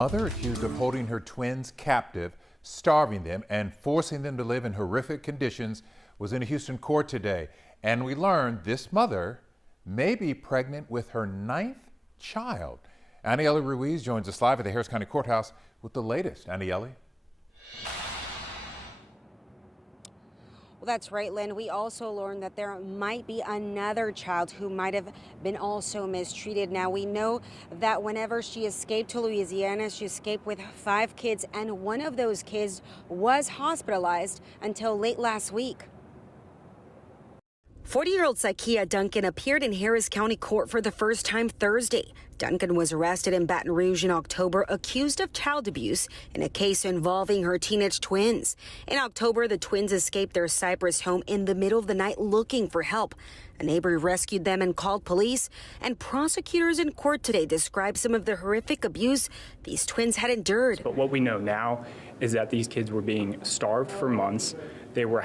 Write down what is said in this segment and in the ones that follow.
Mother accused of holding her twins captive, starving them, and forcing them to live in horrific conditions was in a Houston court today. And we learned this mother may be pregnant with her 9th child. Aniela Ruiz joins us live at the Harris County Courthouse with the latest. Aniela. Well, that's right, Lynn. We also learned that there might be another child who might have been also mistreated. Now, we know that whenever she escaped to Louisiana, she escaped with 5 kids, and one of those kids was hospitalized until late last week. 40-year-old Sakia Duncan appeared in Harris County Court for the first time Thursday. Duncan was arrested in Baton Rouge in October, accused of child abuse in a case involving her teenage twins. In October, the twins escaped their Cypress home in the middle of the night looking for help. A neighbor rescued them and called police, and prosecutors in court today described some of the horrific abuse these twins had endured. But what we know now is that these kids were being starved for months. They were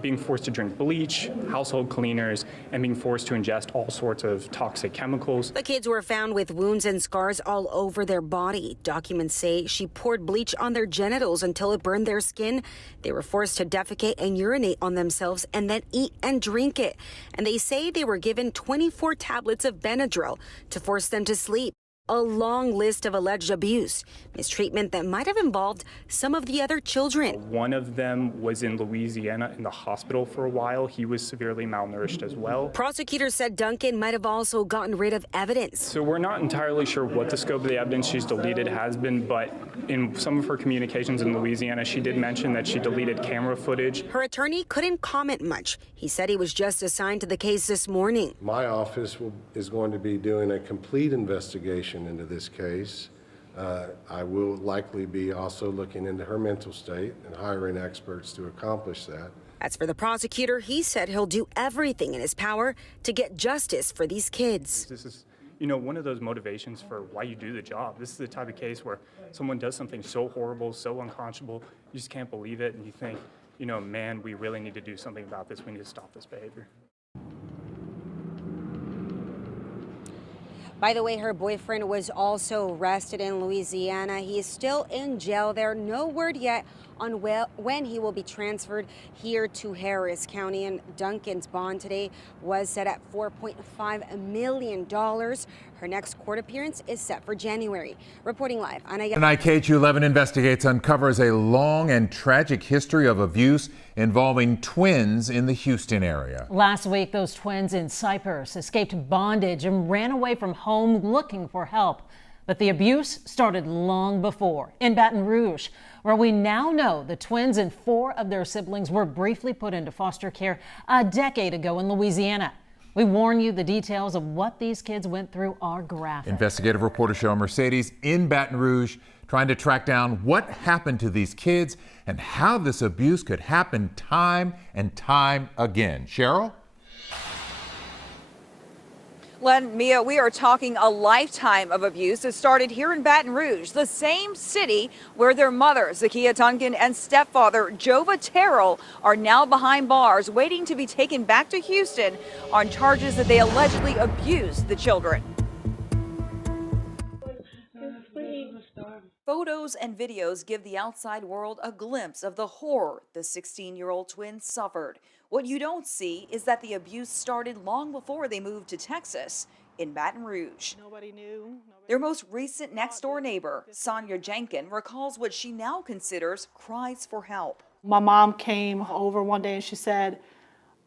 being forced to drink bleach, household cleaners, and being forced to ingest all sorts of toxic chemicals. The kids were found with wounds and scars all over their body. Documents say she poured bleach on their genitals until it burned their skin. They were forced to defecate and urinate on themselves and then eat and drink it. And they say they were given 24 tablets of Benadryl to force them to sleep. A long list of alleged abuse, mistreatment that might have involved some of the other children. One of them was in Louisiana in the hospital for a while. He was severely malnourished as well. Prosecutors said Duncan might have also gotten rid of evidence. So we're not entirely sure what the scope of the evidence she's deleted has been, but in some of her communications in Louisiana, she did mention that she deleted camera footage. Her attorney couldn't comment much. He said he was just assigned to the case this morning. My office is going to be doing a complete investigation into this case. I will likely be also looking into her mental state and hiring experts to accomplish that. As for the prosecutor, he said he'll do everything in his power to get justice for these kids. This is, one of those motivations for why you do the job. This is the type of case where someone does something so horrible, so unconscionable, you just can't believe it, and you think, man, we really need to do something about this. We need to stop this behavior. By the way, her boyfriend was also arrested in Louisiana. He is still in jail there. No word yet on when he will be transferred here to Harris County. And Duncan's bond today was set at $4.5 million. Her next court appearance is set for January. Reporting live, Tonight, KHU11 investigates, uncovers a long and tragic history of abuse involving twins in the Houston area. Last week, those twins in Cypress escaped bondage and ran away from home looking for help. But the abuse started long before in Baton Rouge, where we now know the twins and 4 of their siblings were briefly put into foster care a decade ago in Louisiana. We warn you, the details of what these kids went through are graphic. Investigative reporter Cheryl Mercedes in Baton Rouge trying to track down what happened to these kids and how this abuse could happen time and time again. Cheryl? Len, Mia, we are talking a lifetime of abuse that started here in Baton Rouge, the same city where their mother, Sakia Duncan, and stepfather, Jova Terrell, are now behind bars, waiting to be taken back to Houston on charges that they allegedly abused the children. Photos and videos give the outside world a glimpse of the horror the 16-year-old twins suffered. What you don't see is that the abuse started long before they moved to Texas, in Baton Rouge. Nobody knew. Their most recent next-door neighbor, Sonia Jenkins, recalls what she now considers cries for help. My mom came over one day and she said,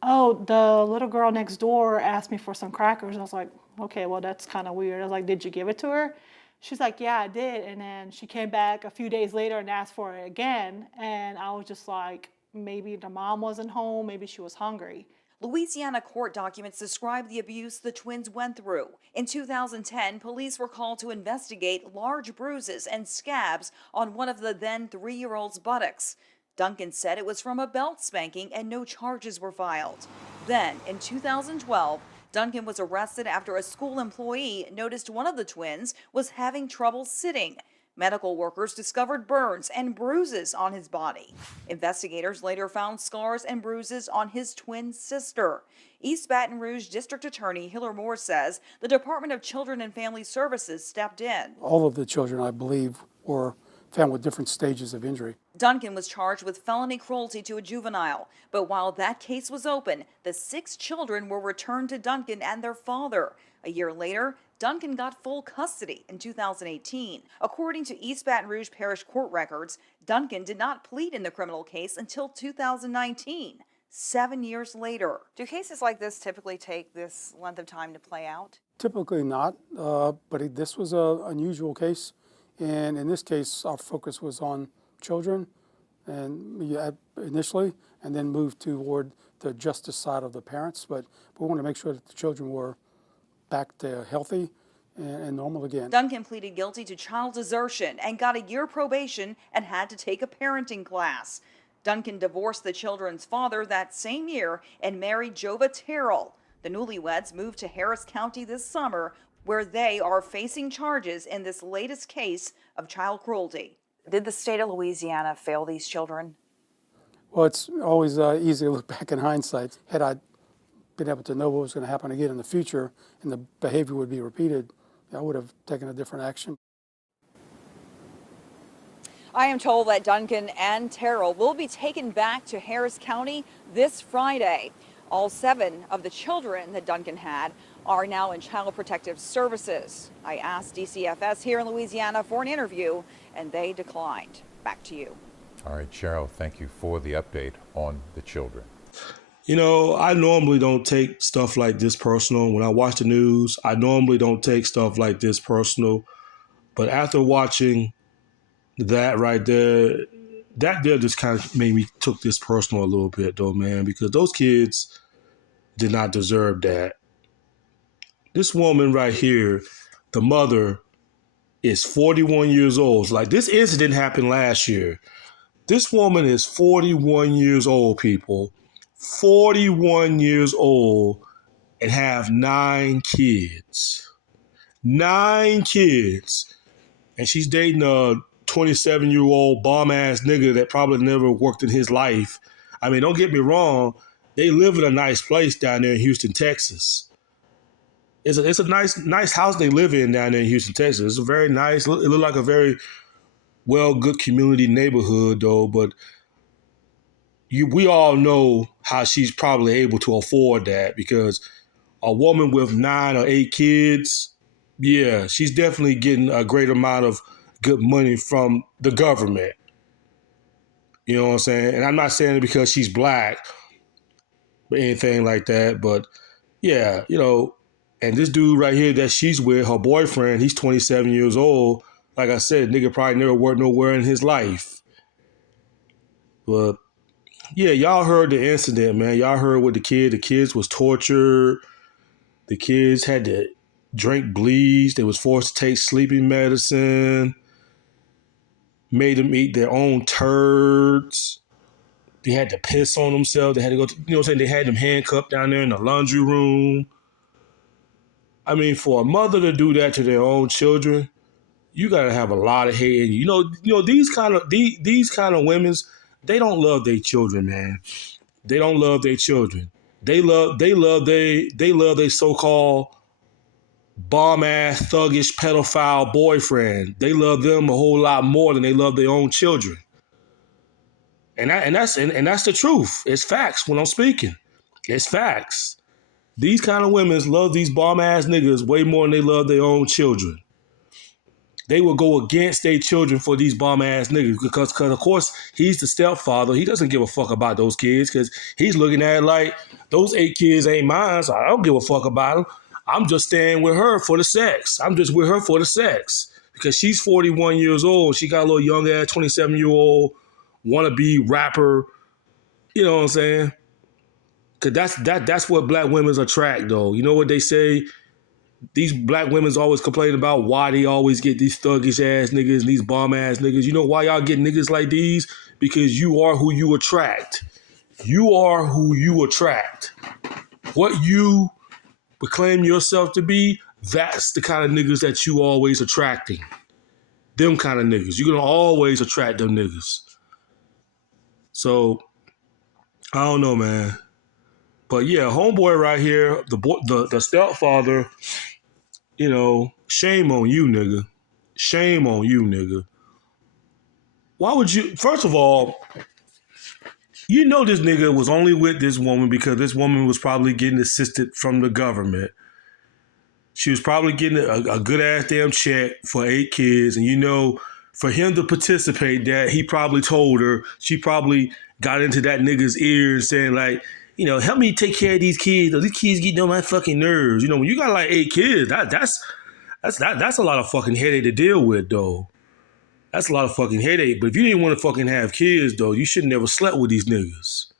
"Oh, the little girl next door asked me for some crackers." And I was like, okay, well, that's kind of weird. I was like, did you give it to her? She's like, yeah, I did. And then she came back a few days later and asked for it again. And I was just like, maybe the mom wasn't home, maybe she was hungry. Louisiana court documents describe the abuse the twins went through. In 2010, police were called to investigate large bruises and scabs on one of the then 3-year-old's buttocks. Duncan said it was from a belt spanking and no charges were filed. Then, in 2012, Duncan was arrested after a school employee noticed one of the twins was having trouble sitting. Medical workers discovered burns and bruises on his body. Investigators later found scars and bruises on his twin sister. East Baton Rouge District Attorney Hiller Moore says the Department of Children and Family Services stepped in. All of the children, I believe, were found with different stages of injury. Duncan was charged with felony cruelty to a juvenile, but while that case was open, the 6 children were returned to Duncan and their father. A year later, Duncan got full custody in 2018. According to East Baton Rouge Parish Court records, Duncan did not plead in the criminal case until 2019, 7 years later. Do cases like this typically take this length of time to play out? Typically not, but this was an unusual case. And in this case, our focus was on children and initially, and then moved toward the justice side of the parents. But we wanted to make sure that the children were back to healthy and normal again. Duncan pleaded guilty to child desertion and got a year probation and had to take a parenting class. Duncan divorced the children's father that same year and married Jova Terrell. The newlyweds moved to Harris County this summer, where they are facing charges in this latest case of child cruelty. Did the state of Louisiana fail these children? Well, it's always easy to look back in hindsight. Had I been able to know what was going to happen again in the future and the behavior would be repeated, I would have taken a different action. I am told that Duncan and Terrell will be taken back to Harris County this Friday. All 7 of the children that Duncan had are now in Child Protective Services. I asked DCFS here in Louisiana for an interview, and they declined. Back to you. All right, Cheryl, thank you for the update on the children. You know, I normally don't take stuff like this personal. When I watch the news, I normally don't take stuff like this personal. But after watching that right there, that there just kind of made me took this personal a little bit, though, man, because those kids did not deserve that. This woman right here, the mother, is 41 years old. Like, this incident happened last year. This woman is 41 years old, people. 41 years old and have 9 kids. 9 kids. And she's dating a 27-year-old bomb-ass nigga that probably never worked in his life. I mean, don't get me wrong. They live in a nice place down there in Houston, Texas. It's a nice house they live in down there in Houston, Texas. It's a very nice, it looked like a very good community neighborhood, though. But we all know how she's probably able to afford that, because a woman with 9 or 8 kids, yeah, she's definitely getting a great amount of good money from the government. You know what I'm saying? And I'm not saying it because she's black or anything like that, but yeah, you know, and this dude right here that she's with, her boyfriend, he's 27 years old. Like I said, nigga probably never worked nowhere in his life. But yeah, y'all heard the incident, man. Y'all heard what the kids was tortured. The kids had to drink bleach. They was forced to take sleeping medicine. Made them eat their own turds. They had to piss on themselves. They had to go to, you know what I'm saying? They had them handcuffed down there in the laundry room. I mean, for a mother to do that to their own children, you gotta have a lot of hate in you. You know these kind of women's, they don't love their children, man. They don't love their children. They love their so-called bomb-ass, thuggish, pedophile boyfriend. They love them a whole lot more than they love their own children. And that's the truth. It's facts when I'm speaking. It's facts. These kind of women love these bomb-ass niggas way more than they love their own children. They will go against their children for these bomb-ass niggas because of course, he's the stepfather. He doesn't give a fuck about those kids because he's looking at it like, those 8 kids ain't mine, so I don't give a fuck about them. I'm just staying with her for the sex. I'm just with her for the sex because she's 41 years old. She got a little young-ass 27-year-old wannabe rapper. You know what I'm saying? Because that's what black women attract, though. You know what they say? These black women's always complain about why they always get these thuggish ass niggas and these bomb ass niggas. You know why y'all get niggas like these? Because you are who you attract. You are who you attract. What you proclaim yourself to be, that's the kind of niggas that you always attracting. them kind of niggas. You're gonna always attract them niggas. So I don't know, man. But yeah, homeboy right here, the stepfather, shame on you, nigga. Shame on you, nigga. Why would you? First of all, this nigga was only with this woman because this woman was probably getting assisted from the government. She was probably getting a good ass damn check for 8 kids. And for him to participate that, he probably told her, she probably got into that nigga's ears saying like, help me take care of these kids. These kids getting on my fucking nerves. When you got like 8 kids, that's a lot of fucking headache to deal with though. That's a lot of fucking headache. But if you didn't want to fucking have kids though, you should never slept with these niggas.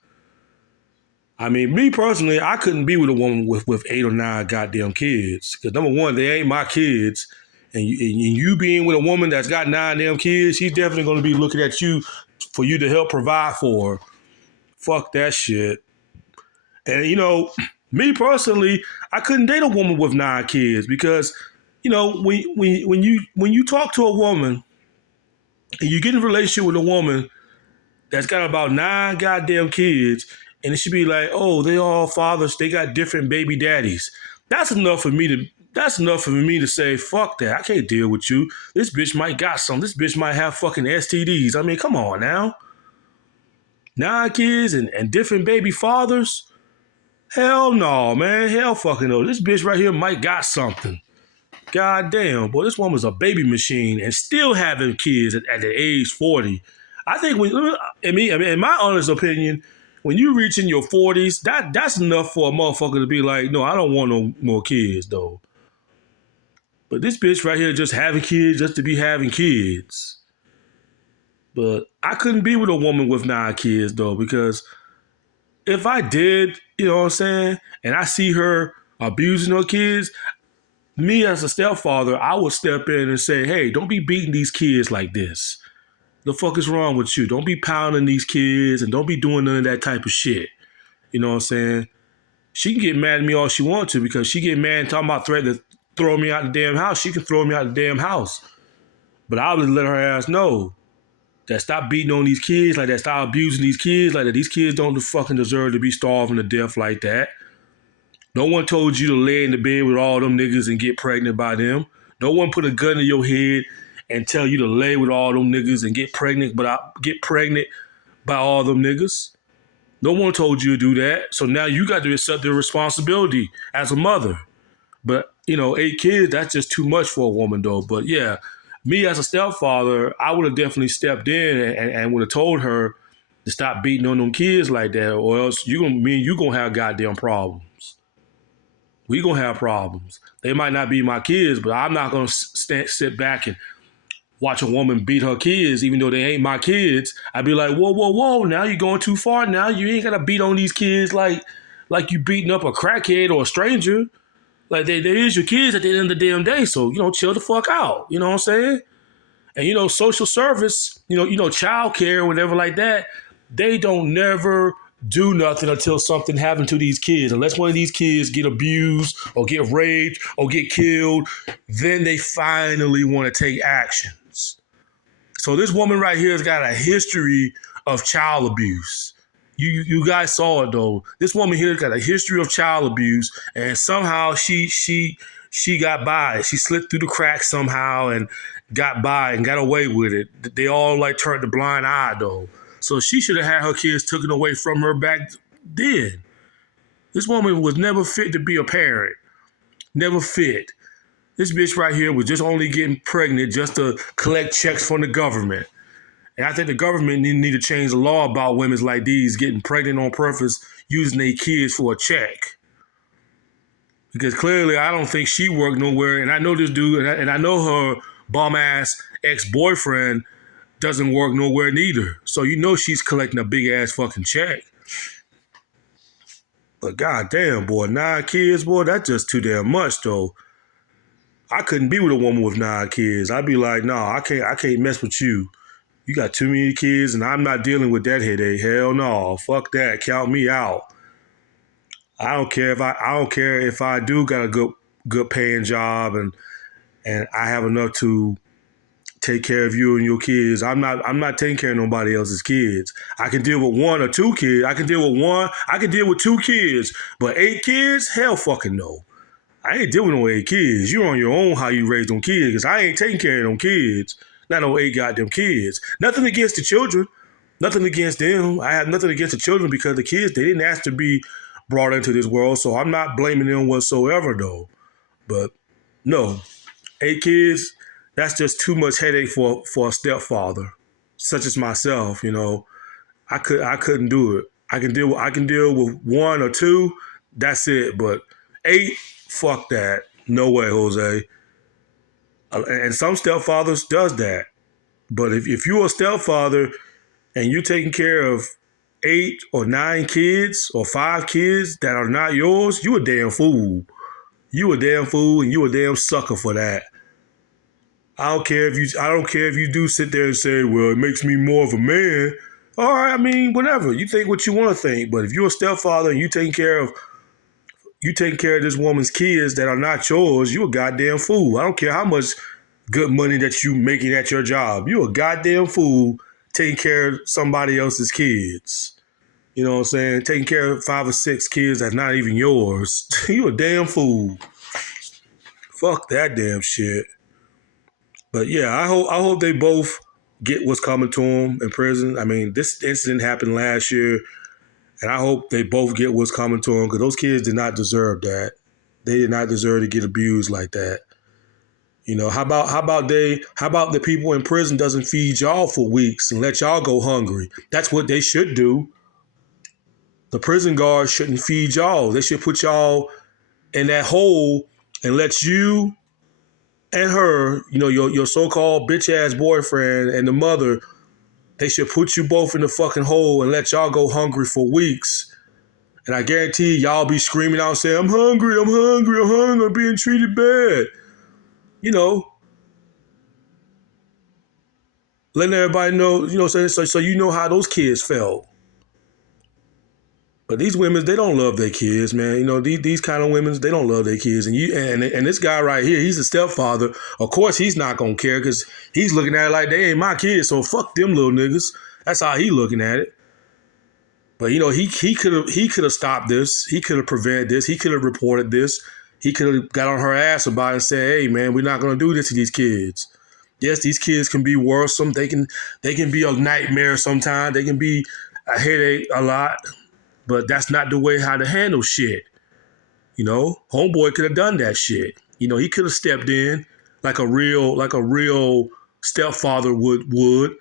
I mean, me personally, I couldn't be with a woman with 8 or 9 goddamn kids. Because number one, they ain't my kids. And you being with a woman that's got 9 damn kids, she's definitely going to be looking at you for you to help provide for her. Fuck that shit. And, me personally, I couldn't date a woman with 9 kids because, when you talk to a woman and you get in a relationship with a woman that's got about 9 goddamn kids, and it should be like, oh, they all fathers, they got different baby daddies. That's enough for me to say, fuck that. I can't deal with you. This bitch might got some. This bitch might have fucking STDs. I mean, come on now. 9 kids and different baby fathers? Hell no, man. Hell fucking no. This bitch right here might got something. God damn, boy, this woman's a baby machine and still having kids at the age 40. I think in my honest opinion, when you reach in your 40s, that's enough for a motherfucker to be like, no, I don't want no more kids, though. But this bitch right here just having kids just to be having kids. But I couldn't be with a woman with 9 kids, though, because if I did, you know what I'm saying, and I see her abusing her kids, me as a stepfather, I would step in and say, hey, don't be beating these kids like this. The fuck is wrong with you? Don't be pounding these kids and don't be doing none of that type of shit. You know what I'm saying? She can get mad at me all she wants to because she get mad and talking about threatening to throw me out the damn house. She can throw me out the damn house. But I would let her ass know that stop beating on these kids like that. Stop abusing these kids like that. These kids don't fucking deserve to be starving to death like that. No one told you to lay in the bed with all them niggas and get pregnant by them. No one put a gun in your head and tell you to lay with all them niggas and get pregnant by all them niggas. No one told you to do that. So now you got to accept the responsibility as a mother. But, 8 kids, that's just too much for a woman though. But yeah, me as a stepfather, I would have definitely stepped in and would have told her to stop beating on them kids like that, or else you gonna have goddamn problems. We gonna have problems. They might not be my kids, but I'm not gonna sit back and watch a woman beat her kids, even though they ain't my kids. I'd be like, whoa, whoa, whoa, now you're going too far. Now you ain't gotta beat on these kids like you beating up a crackhead or a stranger. Like they is your kids at the end of the damn day, so chill the fuck out. You know what I'm saying? And social service, child care, whatever like that, they don't never do nothing until something happened to these kids. Unless one of these kids get abused or get raped or get killed, then they finally want to take actions. So this woman right here has got a history of child abuse. You guys saw it though. This woman here got a history of child abuse, and somehow she got by. She slipped through the cracks somehow and got by and got away with it. They all turned a blind eye though. So she should have had her kids taken away from her back then. This woman was never fit to be a parent. Never fit. This bitch right here was just only getting pregnant just to collect checks from the government. And I think the government need to change the law about women like these getting pregnant on purpose, using their kids for a check. Because clearly I don't think she worked nowhere. And I know this dude, and I know her bum-ass ex-boyfriend doesn't work nowhere neither. So she's collecting a big-ass fucking check. But goddamn, boy, 9 kids, boy, that's just too damn much, though. I couldn't be with a woman with 9 kids. I'd be like, no, I can't mess with you. You got too many kids, and I'm not dealing with that headache. Hell no, fuck that. Count me out. I don't care if I do got a good paying job and I have enough to take care of you and your kids. I'm not taking care of nobody else's kids. I can deal with 1 or 2 kids. I can deal with 1. I can deal with 2 kids. But 8 kids? Hell fucking no. I ain't dealing with no 8 kids. You're on your own how you raise them kids, because I ain't taking care of them kids. Not no 8 goddamn kids. Nothing against the children. Nothing against them. I have nothing against the children, because the kids, they didn't ask to be brought into this world, so I'm not blaming them whatsoever, though. But no, 8 kids, that's just too much headache for a stepfather, such as myself. I couldn't do it. I can deal with 1 or 2, that's it. But 8, fuck that. No way, Jose. And some stepfathers does that. But if you're a stepfather and you're taking care of 8 or 9 kids or 5 kids that are not yours, you a damn fool. You a damn fool, and you a damn sucker for that. I don't care if you do sit there and say, well, it makes me more of a man. All right, I mean, whatever. You think what you want to think. But if you're a stepfather and you taking care of this woman's kids that are not yours, you a goddamn fool. I don't care how much good money that you making at your job. You a goddamn fool taking care of somebody else's kids. You know what I'm saying? Taking care of 5 or 6 kids that's not even yours. You a damn fool. Fuck that damn shit. But yeah, I hope they both get what's coming to them in prison. I mean, this incident happened last year, and I hope they both get what's coming to them, because those kids did not deserve that. They did not deserve to get abused like that. How about the people in prison doesn't feed y'all for weeks and let y'all go hungry? That's what they should do. The prison guards shouldn't feed y'all. They should put y'all in that hole and let you and her, your so-called bitch-ass boyfriend and the mother, they should put you both in the fucking hole and let y'all go hungry for weeks. And I guarantee y'all be screaming out saying, I'm hungry, I'm being treated bad. Letting everybody know, so you know how those kids felt. But these women, they don't love their kids, man. These kind of women, they don't love their kids. And this guy right here, he's a stepfather. Of course, he's not gonna care, because he's looking at it like they ain't my kids. So fuck them little niggas. That's how he looking at it. But he could have stopped this. He could have prevented this. He could have reported this. He could have got on her ass about it and said, "Hey, man, we're not gonna do this to these kids. Yes, these kids can be worrisome. They can be a nightmare sometimes. They can be a headache a lot." But that's not the way how to handle shit. Homeboy could have done that shit. He could have stepped in like a real stepfather would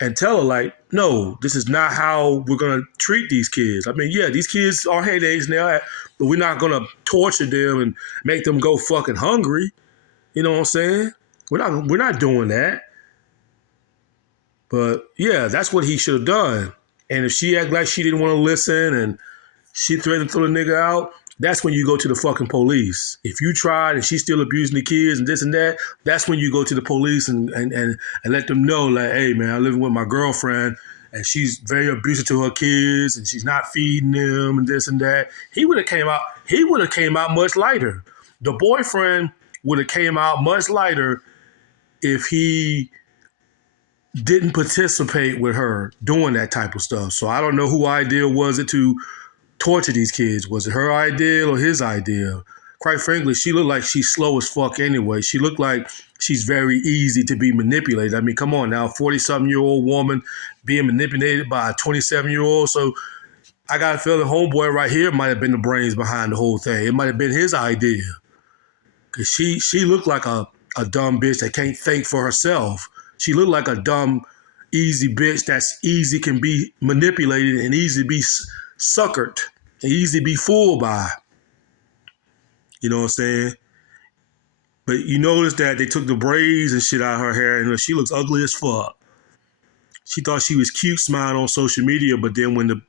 and tell her, like, no, this is not how we're going to treat these kids. I mean, yeah, these kids are headaches now, but we're not going to torture them and make them go fucking hungry. You know what I'm saying? We're not doing that. But yeah, that's what he should have done. And if she act like she didn't want to listen and she threatened to throw the nigga out, that's when you go to the fucking police. If you tried and she's still abusing the kids and this and that, that's when you go to the police and let them know, like, hey, man, I'm living with my girlfriend and she's very abusive to her kids and she's not feeding them and this and that. He would have came out much lighter. The boyfriend would have came out much lighter if he didn't participate with her doing that type of stuff. So I don't know whose idea was it to torture these kids. Was it her idea or his idea? Quite frankly, she looked like she's slow as fuck anyway. She looked like she's very easy to be manipulated. I mean, come on now, 40-something-year-old woman being manipulated by a 27-year-old. So I got a feeling homeboy right here might have been the brains behind the whole thing. It might have been his idea. Because she looked like a dumb bitch that can't think for herself. She looked like a dumb, easy bitch that's easy can be manipulated and easy to be suckered and easy to be fooled by. You know what I'm saying? But you notice that they took the braids and shit out of her hair and she looks ugly as fuck. She thought she was cute smiling on social media, but then when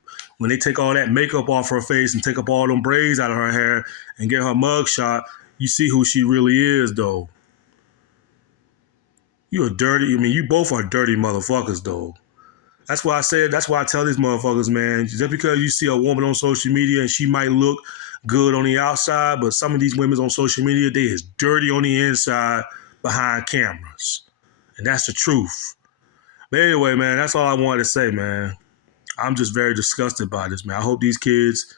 they take all that makeup off her face and take up all them braids out of her hair and get her mug shot, you see who she really is, though. You both are dirty motherfuckers, though. That's why I tell these motherfuckers, man, just because you see a woman on social media and she might look good on the outside, but some of these women on social media, they is dirty on the inside behind cameras. And that's the truth. But anyway, man, that's all I wanted to say, man. I'm just very disgusted by this, man. I hope these kids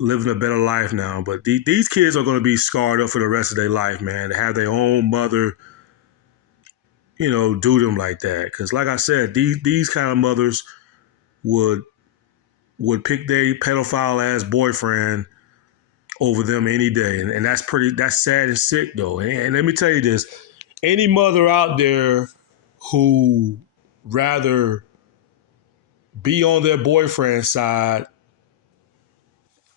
living a better life now. But these kids are going to be scarred up for the rest of their life, man, to have their own mother, do them like that. Because like I said, these kind of mothers would pick their pedophile-ass boyfriend over them any day. And that's sad and sick, though. And let me tell you this. Any mother out there who rather be on their boyfriend's side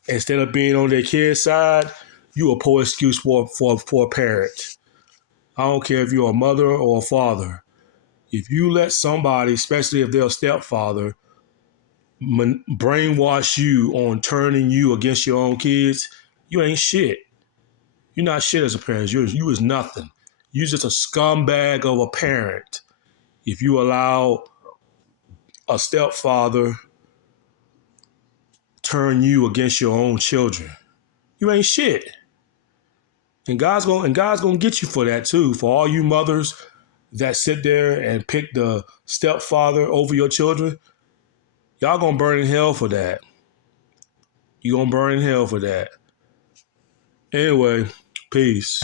instead of being on their kid's side, you a poor excuse for a parent. I don't care if you're a mother or a father. If you let somebody, especially if they're a stepfather, brainwash you on turning you against your own kids, you ain't shit. You're not shit as a parent. You is nothing. You're just a scumbag of a parent if you allow a stepfather turn you against your own children. You ain't shit. And God's gonna get you for that too. For all you mothers that sit there and pick the stepfather over your children, y'all gonna burn in hell for that. You gonna burn in hell for that. Anyway, peace.